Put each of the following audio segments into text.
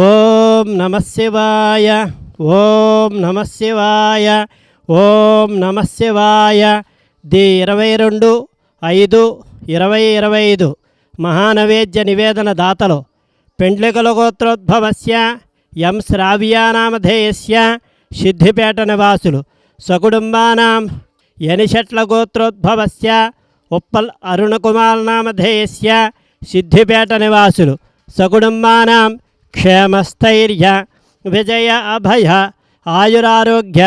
ఓం నమః శివాయ. ఓం నమః శివాయ. ఓం నమః శివాయ. ది 22/5/2025 మహానైవేద్య నివేదన దాతలు పెండ్లికల గోత్రోద్భవస్య ఎం శ్రావ్యానామధేయస్య సిద్ధిపేట నివాసులు సకుటుంబానాం యనిషట్ల గోత్రోద్భవస్య ఉప్పల్ అరుణకుమార్ నామధేయస్య సిద్ధిపేట నివాసులు సకుటుంబానాం క్షేమస్థైర్య విజయ అభయ ఆయురారోగ్య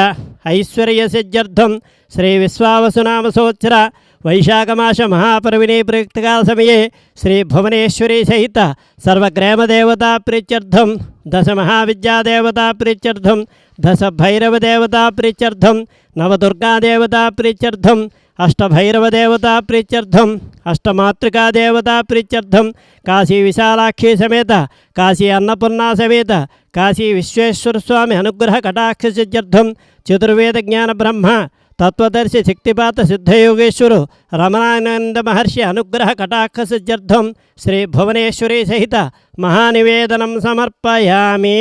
ఐశ్వర్య సిద్ధ్యర్థం శ్రీ విశ్వావసునామ సంవత్సర వైశాఖమాస మహాపర్వణి ప్రయుక్తకాల సమయే శ్రీ భువనేశ్వరీ సహిత సర్వగ్రామదేవతా ప్రీత్యర్థం దశ మహావిద్యాదేవతా ప్రీత్యర్థం దశ భైరవదేవతా ప్రీత్యర్థం నవదుర్గాదేవతా ప్రీత్యర్థం అష్టభైరవదేవతా ప్రీత్యర్థం అష్టమాతృకాదేవతా ప్రీత్యర్థం కాశీ విశాలాక్షి సమేత కాశీ అన్నపూర్ణా సమేత కాశీ విశ్వేశ్వర స్వామి అనుగ్రహ కటాక్ష సిద్ధ్యర్థం చతుర్వేద జ్ఞాన బ్రహ్మ తత్వదర్శి శక్తిపాత సిద్ధయోగేశ్వరు రమణానంద మహర్షి అనుగ్రహ కటాక్ష సిద్ధ్యర్థం శ్రీ భువనేశ్వరీ సహిత మహానివేదనం సమర్పయామి.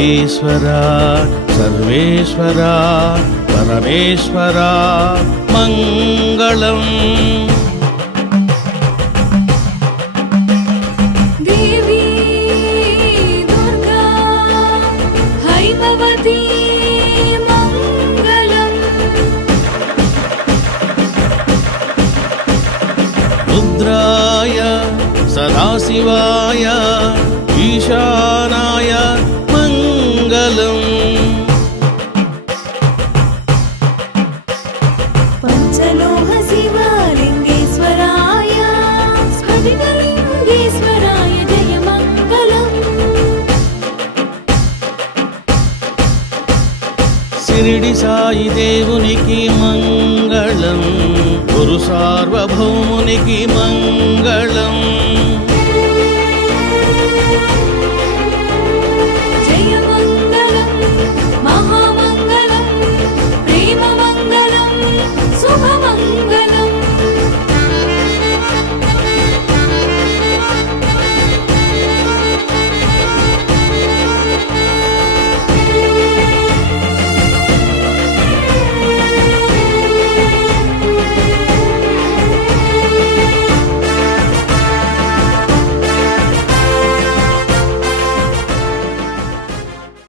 ఈశ్వరా సర్వేశ్వరా పరమేశ్వరా మంగళం. దేవి దుర్గా హైమవతి మంగళం. రుద్రాయ సదాశివాయ ఈశానాయ మంగళం. పంచలోహ శివలింగేశ్వరాయ స్ఫటికలింగేశ్వరాయ జయ మంగళం. శిరిడి సాయి దేవునికి మంగళం. గురు సార్వభౌమునికి మంగళం.